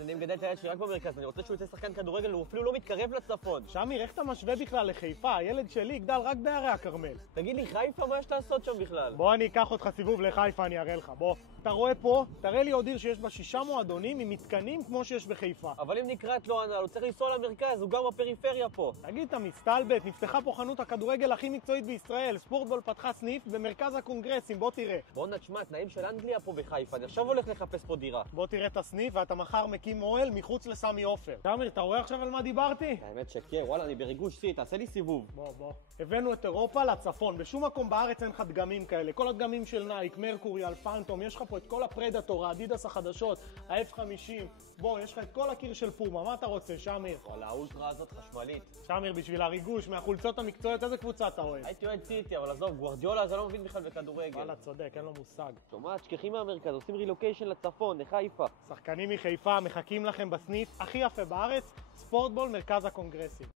אני מגדל את הילד שלי רק במרכז, אני רוצה שהוא יצא שחקן כדורגל, הוא אפילו לא מתקרב לצפון. שמיר, איך אתה משווה בכלל לחיפה? הילד שלי יגדל רק בערי הכרמל. תגיד לי, חיפה, מה יש לעשות שם בכלל? בוא אני אקח אותך סיבוב לחיפה, אני אראה לך. בוא. אתה רואה פה? תראה לי עוד עיר שיש בה 6 מועדונים עם מתקנים כמו שיש בחיפה. אבל אם נקראת לו הנהל, הוא צריך לנסוע למרכז, הוא גר בפריפריה פה. תגיד, אתה מסתלבט, נפתחה פה חנות הכדורגל הכי מקצועית בישראל. ספורטבול פתחה סניף במרכז הקונגרסים, בוא תראה. בוא נשמע, תנאים של אנגליה פה בחיפה, אני עכשיו הולך לחפש פה דירה. בוא תראה את הסניף ואתה מחר מקים אוהל מחוץ לסמי עופר. שמיר, אתה רואה עכשיו על מה דיברתי? האמת שכן, וואלה, אני בריגוש שיא, תעשה לי סיבוב. בוא. הבאנו את אירופה לצפון, בשום מקום בארץ אין לך דגמים כאלה. כל הדגמים של נייק, מרקורי, אלפנטום, יש לך פה את כל הפרדטור, האדידס החדשות, ה-F50. בוא, יש לך את כל הקיר של פומה, מה אתה רוצה, שמיר? וואלה, האולטרה הזאת חשמלית. שמיר, בשביל הריגוש, מהחולצות המקצועיות, איזה קבוצה אתה אוהב? הייתי אוהד סיטי, אבל עזוב, גוארדיולה זה לא מבין בכלל בכדורגל. וואלה, צודק, אין לו מושג. שומע, תשכחי מהמרכז, עושים רילוקיישן לצפון, לחיפה. שחקנים מחיפה מחכים לכם בסניף הכי יפה בארץ, ספורטבול מרכז הקונגרסים.